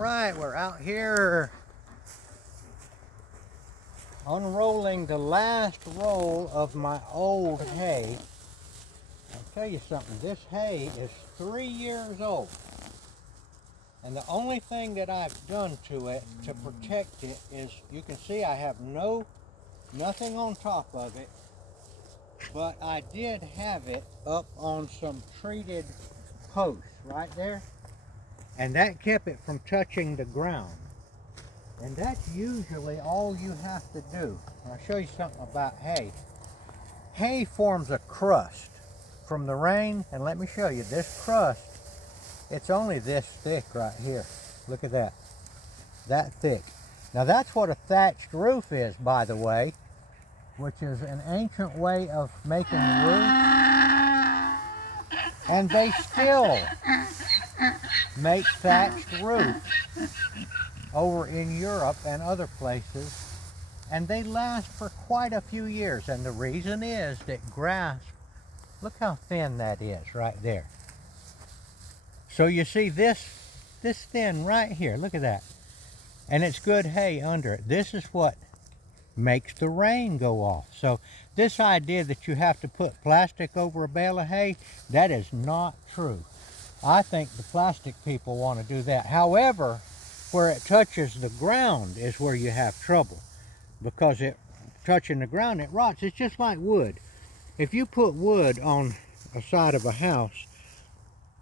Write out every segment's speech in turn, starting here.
right, we're out here unrolling the last roll of my old hay. I'll tell you something, this hay is 3 years old. And the only thing that I've done to it to protect it is, you can see I have nothing on top of it, but I did have it up on some treated posts right there. And that kept it from touching the ground. And that's usually all you have to do. I'll show you something about hay. Hay forms a crust from the rain, and let me show you this crust. It's only this thick right here. Look at that. That thick. Now that's what a thatched roof is, by the way, which is an ancient way of making roofs. And they still make thatched roofs over in Europe and other places, and they last for quite a few years. And the reason is that grass, look how thin that is right there. So you see this thin right here, look at that. And it's good hay under it. This is what makes the rain go off. So this idea that you have to put plastic over a bale of hay, that is not true. I think the plastic people want to do that. However, where it touches the ground is where you have trouble, because it touching the ground, it rots. It's just like wood. If you put wood on a side of a house,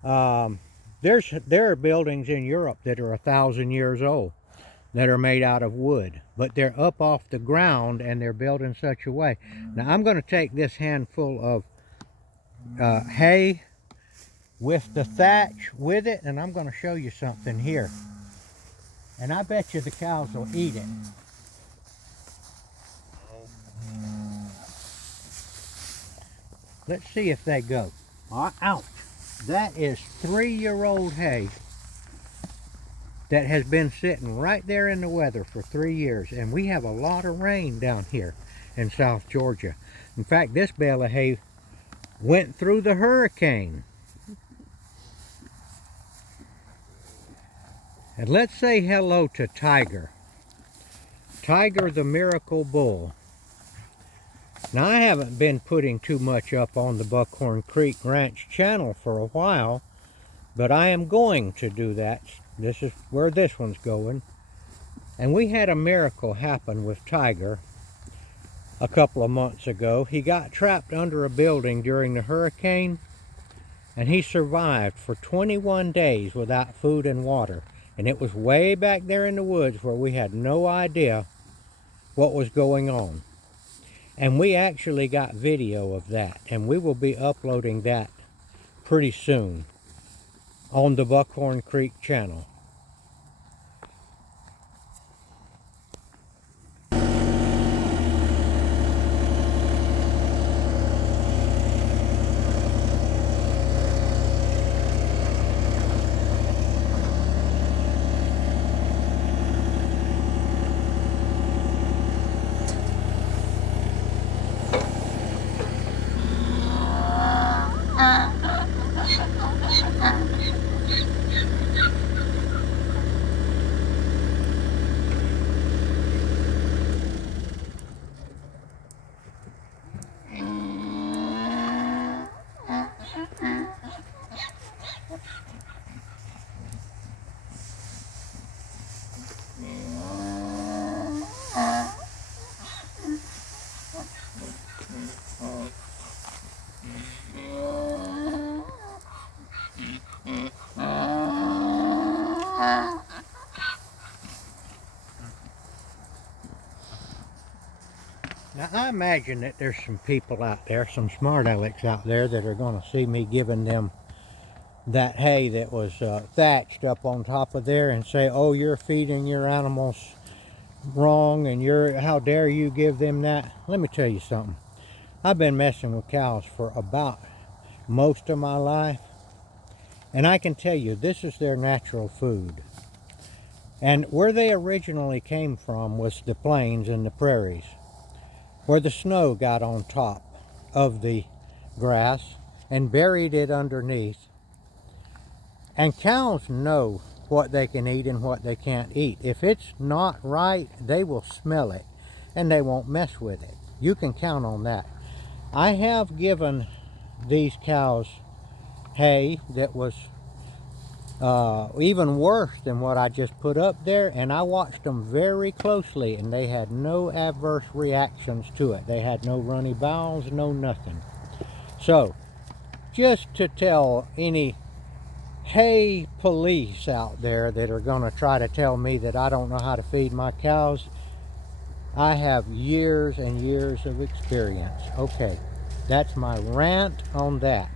there are buildings in Europe that are 1,000 years old that are made out of wood, but they're up off the ground and they're built in such a way. Now I'm going to take this handful of hay with the thatch with it, and I'm going to show you something here. And I bet you the cows will eat it. Let's see if they go. Ouch. That is 3-year-old hay that has been sitting right there in the weather for 3 years. And we have a lot of rain down here in South Georgia. In fact, this bale of hay went through the hurricane. And let's say hello to Tiger. Tiger the Miracle Bull. Now I haven't been putting too much up on the Buckhorn Creek Ranch channel for a while, but I am going to do that. This is where this one's going. And we had a miracle happen with Tiger a couple of months ago. He got trapped under a building during the hurricane, and he survived for 21 days without food and water. And it was way back there in the woods where we had no idea what was going on. And we actually got video of that, and we will be uploading that pretty soon on the Buckhorn Creek channel. Now I imagine that there's some people out there, some smart alecks out there, that are going to see me giving them that hay that was thatched up on top of there and say, oh, you're feeding your animals wrong, and how dare you give them that. Let me tell you something. I've been messing with cows for about most of my life, and I can tell you this is their natural food. And where they originally came from was the plains and the prairies, where the snow got on top of the grass and buried it underneath. And cows know what they can eat and what they can't eat. If it's not right, they will smell it and they won't mess with it. You can count on that. I have given these cows hay that was even worse than what I just put up there, and I watched them very closely, and they had no adverse reactions to it. They had no runny bowels, no nothing. So, just to tell any hay police out there that are going to try to tell me that I don't know how to feed my cows, I have years and years of experience. Okay, that's my rant on that.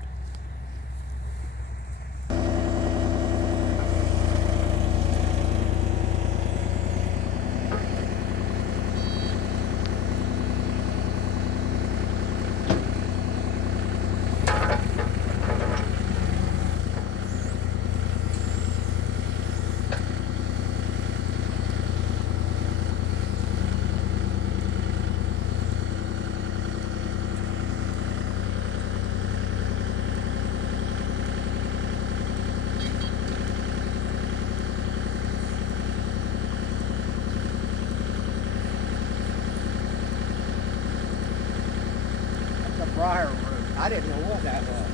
The briar root. I didn't know what that was.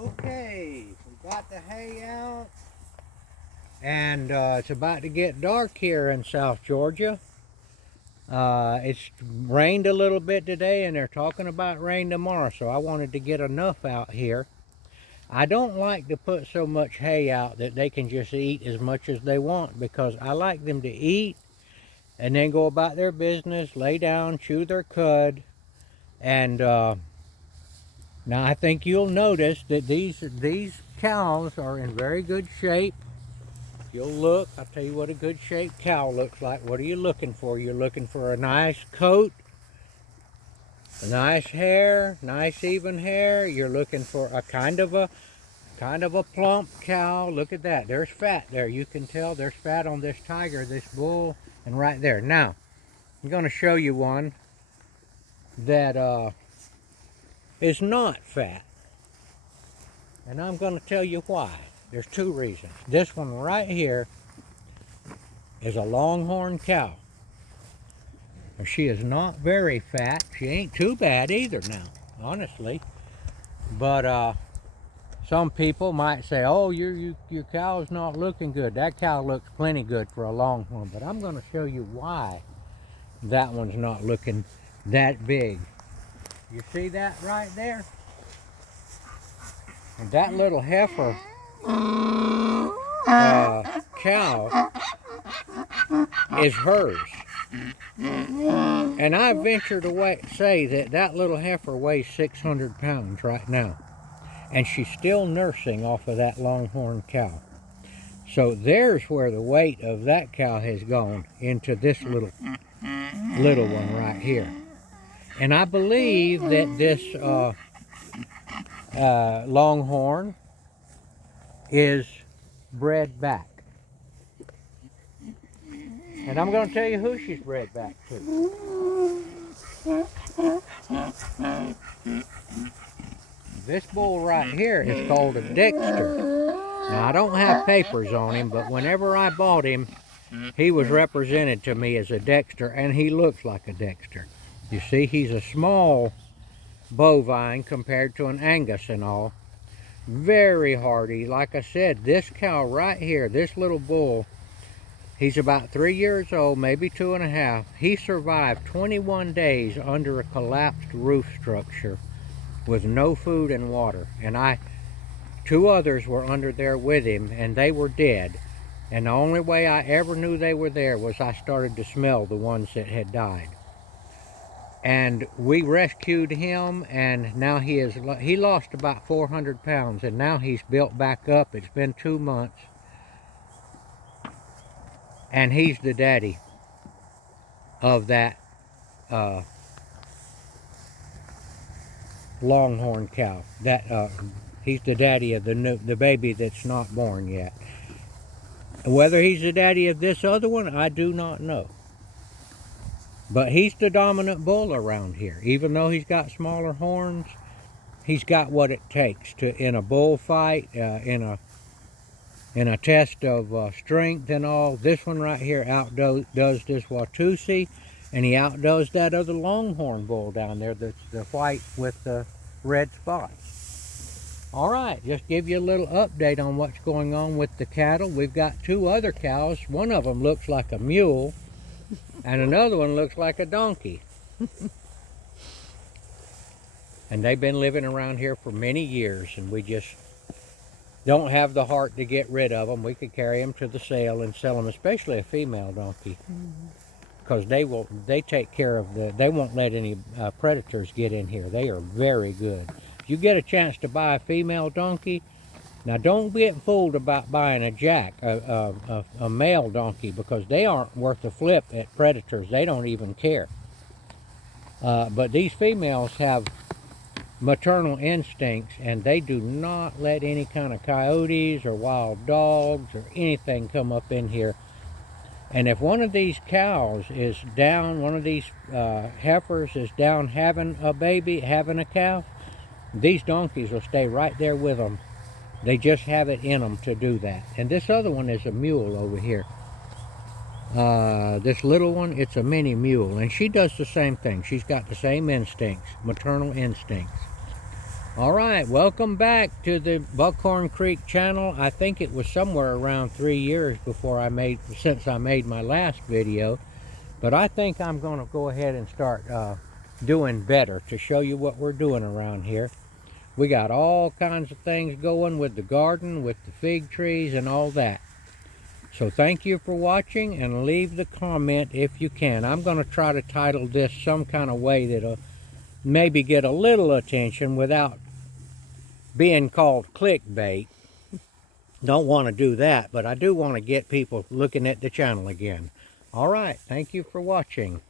Okay, we got the hay out. And it's about to get dark here in South Georgia. It's rained a little bit today, and they're talking about rain tomorrow, so I wanted to get enough out here. I don't like to put so much hay out that they can just eat as much as they want, because I like them to eat and then go about their business, lay down, chew their cud. And now I think you'll notice that these cows are in very good shape. You'll look, I'll tell you what a good shaped cow looks like. What are you looking for? You're looking for a nice coat, a nice hair, nice even hair. You're looking for a kind of a plump cow. Look at that. There's fat there. You can tell there's fat on this tiger, this bull, and right there. Now, I'm going to show you one that is not fat. And I'm going to tell you why. There's two reasons. This one right here is a longhorn cow. And she is not very fat. She ain't too bad either now, honestly. But some people might say, oh, your cow's not looking good. That cow looks plenty good for a longhorn. But I'm going to show you why that one's not looking that big. You see that right there? And that little heifer cow is hers. And I venture to say that that little heifer weighs 600 pounds right now. And she's still nursing off of that longhorn cow. So there's where the weight of that cow has gone into this little one right here. And I believe that this longhorn is bred back. And I'm going to tell you who she's bred back to. This bull right here is called a Dexter. Now, I don't have papers on him, but whenever I bought him, he was represented to me as a Dexter, and he looks like a Dexter. You see, he's a small bovine compared to an Angus and all. Very hardy. Like I said, this cow right here, this little bull, he's about 3 years old, maybe 2.5. He survived 21 days under a collapsed roof structure with no food and water. And two others were under there with him, and they were dead. And the only way I ever knew they were there was I started to smell the ones that had died. And we rescued him, and now he lost about 400 pounds, and now he's built back up. It's been 2 months. And he's the daddy of that longhorn cow. He's the daddy of the baby that's not born yet. Whether he's the daddy of this other one, I do not know. But he's the dominant bull around here. Even though he's got smaller horns, he's got what it takes in a bullfight, in a test of strength and all. This one right here outdoes this Watusi, and he outdoes that other longhorn bull down there, that's the white with the red spots. All right, just give you a little update on what's going on with the cattle. We've got 2 other cows. One of them looks like a mule, and another one looks like a donkey. And they've been living around here for many years, and we just don't have the heart to get rid of them. We could carry them to the sale and sell them, especially a female donkey, because they take care of they won't let any predators get in here. They are very good. If you get a chance to buy a female donkey, now don't get fooled about buying a jack, a male donkey, because they aren't worth a flip at predators. They don't even care. But these females have maternal instincts, and they do not let any kind of coyotes or wild dogs or anything come up in here. And if one of these cows is down, one of these heifers is down having a baby, having a calf, these donkeys will stay right there with them. They just have it in them to do that. And this other one is a mule over here. This little one, it's a mini mule, and she does the same thing. She's got the same instincts, maternal instincts. All right, welcome back to the Buckhorn Creek channel. I think it was somewhere around 3 years since I made my last video, but I think I'm going to go ahead and start doing better to show you what we're doing around here. We got all kinds of things going with the garden, with the fig trees and all that. So thank you for watching, and leave the comment if you can. I'm going to try to title this some kind of way that'll maybe get a little attention without being called clickbait. Don't want to do that, but I do want to get people looking at the channel again. All right, thank you for watching.